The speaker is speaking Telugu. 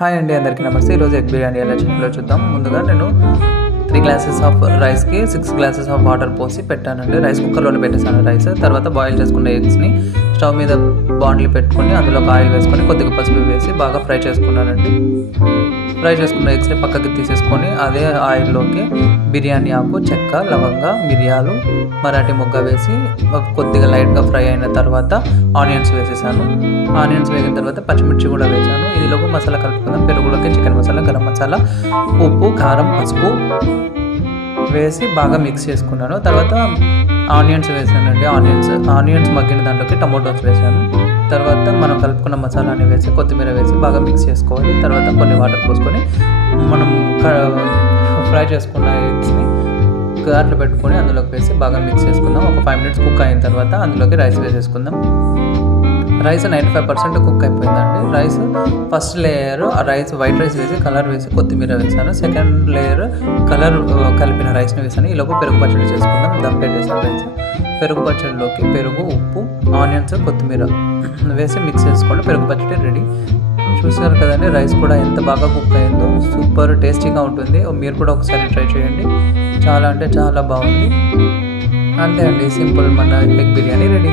హాయ్ అండి, అందరికీ నమస్తే. ఈరోజు ఎగ్ బిర్యానీ ఎలా చేయాలో చూద్దాం. ముందుగా నేను 3 గ్లాసెస్ ఆఫ్ రైస్కి 6 గ్లాసెస్ ఆఫ్ వాటర్ పోసి పెట్టానండి. రైస్ కుక్కర్లోనే పెట్టేసాను రైస్. తర్వాత బాయిల్ చేసుకున్న ఎగ్స్ని స్టవ్ మీద బాండ్లీ పెట్టుకొని అందులో ఆయిల్ వేసుకొని కొద్దిగా పసుపు వేసి బాగా ఫ్రై చేసుకున్నానండి. ఫ్రై చేసుకున్న ఎగ్స్ని పక్కకి తీసేసుకొని అదే ఆయిల్లోకి బిర్యానీ ఆకు, చెక్క, లవంగ, మిరియాలు, మరాఠీ మొగ్గ వేసి కొద్దిగా లైట్గా ఫ్రై అయిన తర్వాత ఆనియన్స్ వేసేసాను. ఆనియన్స్ వేగిన తర్వాత పచ్చిమిర్చి కూడా వేసాను. ఇదిలోపు మసాలా కలుపుకుందాం. పెరుగులోకి చికెన్ మసాలా, గరం మసాలా, ఉప్పు, కారం, పసుపు వేసి బాగా మిక్స్ చేసుకున్నాను. తర్వాత ఆనియన్స్ వేసానండి. ఆనియన్స్ మగ్గిన దాంట్లోకి టమోటోస్ వేసాను. తర్వాత మనం కలుపుకున్న మసాలాని వేసి కొత్తిమీర వేసి బాగా మిక్స్ చేసుకోవాలి. తర్వాత కొన్ని వాటర్ పోసుకొని మనం ఫ్రై చేసుకున్న ఎగ్స్ని గార్లు పెట్టుకొని అందులోకి వేసి బాగా మిక్స్ చేసుకుందాం. ఒక 5 minutes కుక్ అయిన తర్వాత అందులోకి రైస్ వేసేసుకుందాం. రైస్ 95% కుక్ అయిపోయిందండి. Rice first layer white rice వేసి కలర్ వేసి కొత్తిమీర వేసాను. సెకండ్ లేయర్ కలర్ కలిపిన రైస్ని వేసాను. ఈలోపు పెరుగు పచ్చడి చేసుకుందాం. దమ్ పెట్టేసాను రైస్. పెరుగు పచ్చడిలోకి పెరుగు, ఉప్పు, ఆనియన్స్, కొత్తిమీర వేసి మిక్స్ చేసుకోండి. పెరుగు పచ్చడి రెడీ. చూసారు కదండి, రైస్ కూడా ఎంత బాగా కుక్ అయిందో. సూపర్ టేస్టీగా ఉంటుంది. మీరు కూడా ఒకసారి ట్రై చేయండి. చాలా అంటే చాలా బాగుంది. అంతే అండి, సింపుల్ మన ఎగ్ బిర్యానీ రెడీ.